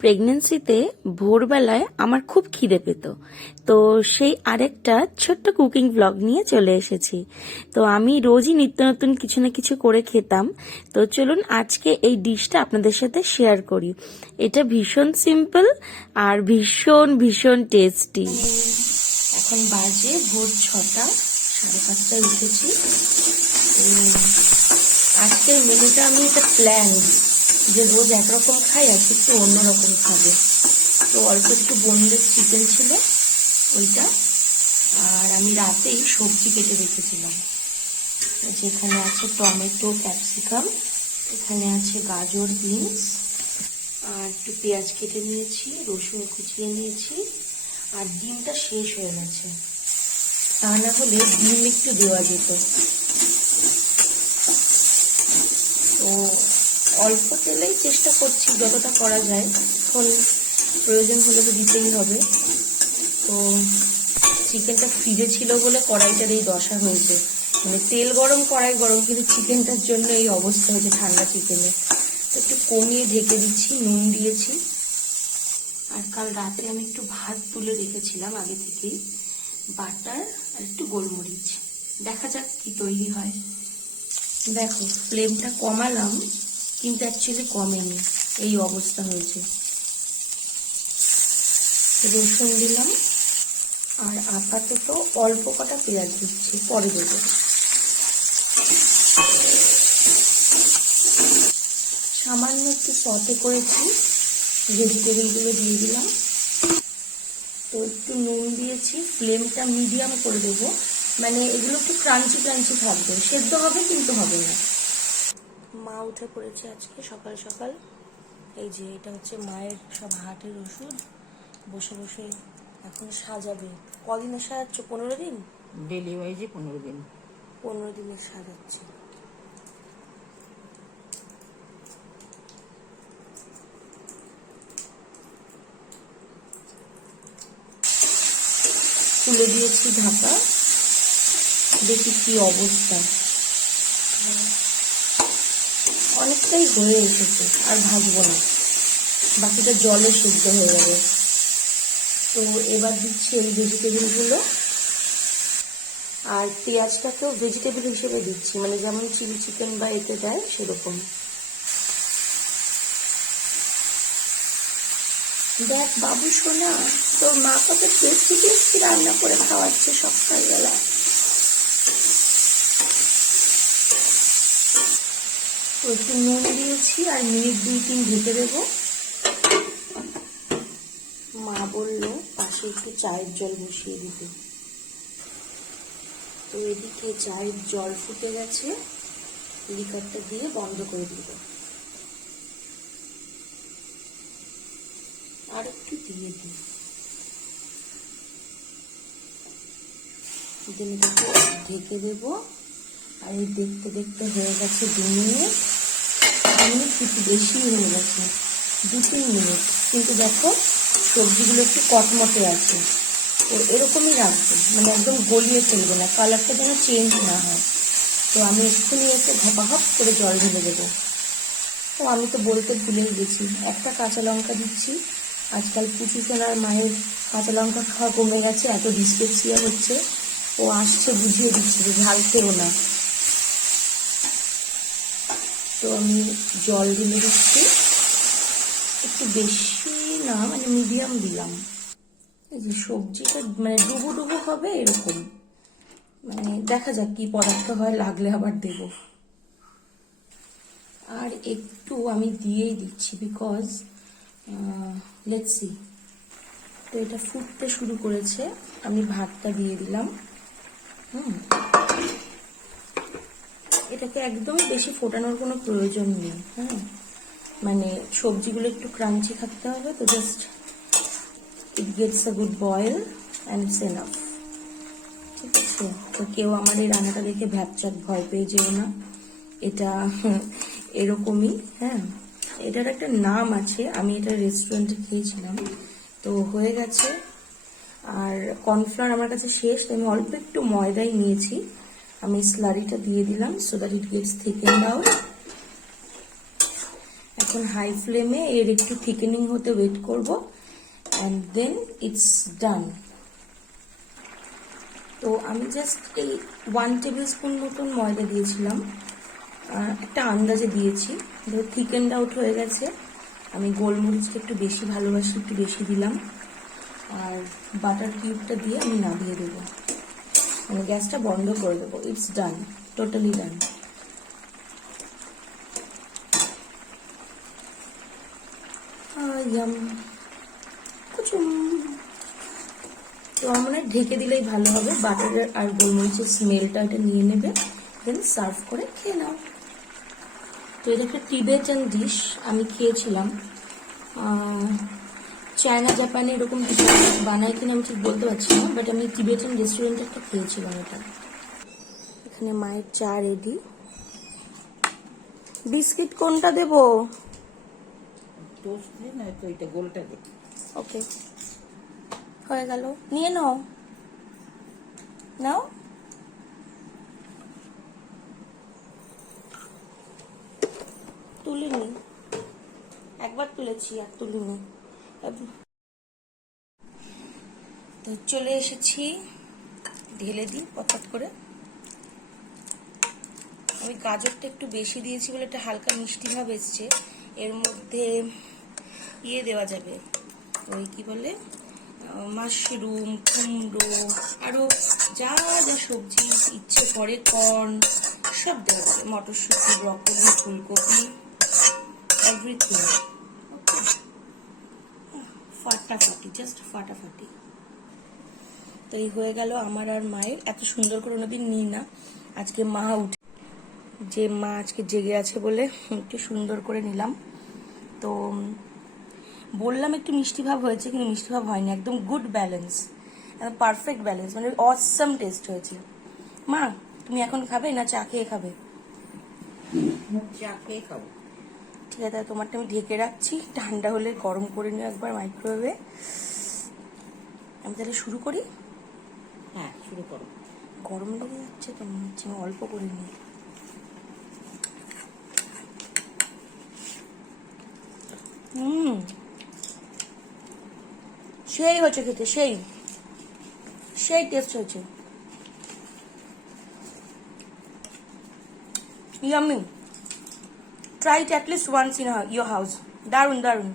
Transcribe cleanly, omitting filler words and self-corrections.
প্রেগনেন্সিতে ভোরবেলায় আমার খুব খিদে পেত, তো সেই আরেকটা ছোট্ট কুকিং ব্লগ নিয়ে চলে এসেছি। তো আমি রোজই নিত্য নতুন কিছু না কিছু করে খেতাম। তো চলুন আজকে এই ডিশটা আপনাদের সাথে শেয়ার করি। এটা ভীষণ সিম্পল আর ভীষণ ভীষণ টেস্টি। এখন বাজে ভোর 6টা, 5:30টায় উঠেছি। আজকের মেনুটা আমি এটা প্ল্যান যে রোজ একরকম খাই, আজকে একটু অন্যরকম খাবে। তো অল্প একটু বোনলেস চিকেন ছিল ওইটা, আর আমি রাতেই সবজি কেটে রেখেছিলাম। যেখানে আছে টমেটো, ক্যাপসিকাম, এখানে আছে গাজর, বিনস, আর একটু পেঁয়াজ কেটে নিয়েছি, রসুন কুচিয়ে নিয়েছি, আর ডিমটা শেষ হয়ে গেছে, তা না হলে ডিম একটু দেওয়া যেত। তো অল্প তেলেই চেষ্টা করছি যতটা করা যায়, এখন প্রয়োজন হলে তো দিতেই হবে। তো চিকেনটা ফ্রিজে ছিল বলে কড়াইটার এই দশা হয়েছে, মানে তেল গরম কড়াই গরম, কিন্তু চিকেনটার জন্য এই অবস্থা হয়েছে ঠান্ডা চিকেনে। তো একটু কমিয়ে ঢেকে দিচ্ছি, নুন দিয়েছি। আর কাল রাতে আমি একটু ভাত তুলে রেখেছিলাম আগে থেকেই, বাটার আর একটু গোলমরিচ। দেখা যাক কি তৈরি হয়। দেখো ফ্লেমটা কমালাম, কিন্তু অ্যাকচুয়ালি কমেনি, এই অবস্থা হয়েছে। রসুন দিলাম, আর আপাতত অল্প কটা পেঁয়াজ দিচ্ছি, পরে দেবো। সামান্য একটু সতে করেছি, ভেজিটেবলগুলো দিয়ে দিলাম। তো একটু নুন দিয়েছি, ফ্লেমটা মিডিয়াম করে দেবো, মানে এগুলো একটু ক্রাঞ্চি ক্রাঞ্চি থাকবে, সেদ্ধ হবে কিন্তু হবে না। মা উঠে পড়েছে আজকে সকাল সকাল। এই যে এটা হচ্ছে মায়ের সব হার্টের ওষুধ, বসে বসে এখন সাজাবে। কদিনে সাজাচ্ছ? 15 দিন? ডেলি ওয়াইজে 15 দিন। 15 দিনের সাজাচ্ছি। তুলে দিয়েছি ঢাকা, দেখি কি অবস্থা। অনেকটাই হয়ে এসেছে, আর ভাজবো না, বাকিটা জলে সিদ্ধ হয়ে যাবে। তো এবার দিচ্ছি এই ভেজিটেবলগুলো, আর পেঁয়াজটাকেও ভেজিটেবল হিসেবে দিচ্ছি, মানে যেমন চিলি চিকেন বা এতে দেয় সেরকম। দেখ বাবু সোনা, তোর মা কত টেস্টি টেস্টি রান্না করে খাওয়াচ্ছে সকালবেলা। একটু নুন দিয়েছি, আর মিনিট 2-3 ঢেকে দেবো। মা বললো পাশে একটু চায়ের জল বসিয়ে দিতে। তো এদিকে চায়ের জল ফুটে গেছে, লিকারটা দিয়ে বন্ধ করে দিব। আর একটু দিয়ে দিই, ঢেকে দেবো। আর এই দেখতে দেখতে হয়ে গেছে 2 মিনিট, 2 মিনিট একটু বেশি হয়ে গেছে, 2-3 মিনিট। কিন্তু দেখো সবজিগুলো একটু কটমটে আছে, তো এরকমই রাখবো, মানে একদম গলিয়ে ফেলবো না, কালারটা যেন চেঞ্জ না হয়। তো আমি এক্ষুনি একটু ঘপাঘপ করে জল ঢেলে দেবো। তো আমি তো বলতে ভুলেই গেছি, একটা কাঁচা লঙ্কা দিচ্ছি। আজকাল পুচু সোনার মায়ের কাঁচা লঙ্কা খাওয়া কমে গেছে, এত ডিসপেপসিয়া হচ্ছে। ও আসছে বুঝিয়ে দিচ্ছে যে ঝাল খেও না। তো আমি জল ঢেলে দিচ্ছি, একটু বেশি না, মানে মিডিয়াম দিলাম। এই যে সবজিটা মানে ডুবো ডুবো হবে এরকম, মানে দেখা যাক কি পদার্থ হয়, লাগলে আবার দেব। আর একটু আমি দিয়েই দিচ্ছি, বিকজ লেটস সি। তো এটা ফুটতে শুরু করেছে, আমি ভাতটা দিয়ে দিলাম। এটাকে একদম বেশি ফোটানোর কোনো প্রয়োজন নেই। মানে সবজিগুলো একটু ক্রাঞ্চি থাকতে হবে, তো just it gets a good boil and it's enough. ঠিক আছে, তো কেউ আমার এই রান্নাটা দেখে ভ্যাপচাট ভয় পেয়ে যেও না, এটা এরকমই। এটার একটা নাম আছে, আমি এটা রেস্টুরেন্টে খেয়েছিলাম। তো হয়ে গেছে, আর কর্নফ্লাওয়ার আমার কাছে শেষ, আমি অল্প একটু ময়দাই নিয়েছি। আমি স্লারিটা দিয়ে দিলাম so that it gets thickened out. এখন এখন হাই ফ্লেমে এর একটু থিকেনিং হতে ওয়েট করব, অ্যান্ড দেন ইটস ডান। তো আমি জাস্ট এই 1 টেবিল স্পুন মতন ময়দা দিয়েছিলাম, একটা আন্দাজে দিয়েছি। থিকেন্ড আউট হয়ে গেছে। আমি গোলমরিচটা একটু বেশি ভালোবাসি, একটু বেশি দিলাম, আর বাটার কিউবটা দিয়ে আমি নামিয়ে দেবো, মানে গ্যাসটা বন্ধ করে দেবো। ইটস ডান, টোটালি ডান। তো আমার মনে হয় ঢেকে দিলেই ভালো হবে, বাটারের আর গোলমরিচের স্মেলটা এটা নিয়ে নেবে, দেন সার্ভ করে খেয়ে নাও। তো এটা একটা টিবেটান ডিশ, আমি খেয়েছিলাম। চায়না জাপানে এরকম কিছু বানায় কিনা আমি ঠিক বলতে পারছি না, বাট আমি টিবেটান রেস্টুরেন্টে একটা খেয়েছিলাম এটা। এখানে মায়ের চা রেডি। বিস্কিট কোনটা দেবো? টোস্ট দে, না তো এটা গোলটা দে। ওকে, হয়ে গেল, নিয়ে নাও। নাও। তুলিনি, একবার তুলেছি আর তুলিনি। তো চলে এসেছি, ঢেলে দিই পটাট করে। আমি গাজরটা একটু বেশি দিয়েছি বলে একটা হালকা মিষ্টি ভাব এসছে। এর মধ্যে ইয়ে দেওয়া যাবে, ওই কি বলে, মাশরুম, কুমড়ো, আরো যা যা সবজি ইচ্ছে করে, কর্ন, সব দেওয়া যাবে, মটরশুঁটি, ব্রকলি, ফুলকপি, এভরিথিং। ওকে, ফাটাফাটি, জাস্ট ফাটাফাটি। তো এই হয়ে গেল আমার আর মায়ের। এত সুন্দর করে ওনাদিন নিই না, আজকে মা উঠে, যে মা আজকে জেগে আছে বলে একটু সুন্দর করে নিলাম। তো বললাম একটু মিষ্টি ভাব হয়েছে, কিন্তু মিষ্টি ভাব হয়নি, একদম গুড ব্যালেন্স, একদম পারফেক্ট ব্যালেন্স, মানে অসাম টেস্ট হয়েছে। মা তুমি এখন খাবে না চা খেয়ে খাবে? চা খেয়ে খাবো। ঠিক আছে, তাহলে তোমারটা আমি ঢেকে রাখছি, ঠান্ডা হলে গরম করে নিও একবার মাইক্রোওয়েভে। আমি তাহলে শুরু করি। হ্যাঁ, শুরু করো। গরম লেগে যাচ্ছে তো মনে হচ্ছে, আমি অল্প করে নিই। সেই হয়েছে খেতে, সেই সেই টেস্ট হয়েছে, yummy. Try it at least once in your house. দারুণ দারুণ।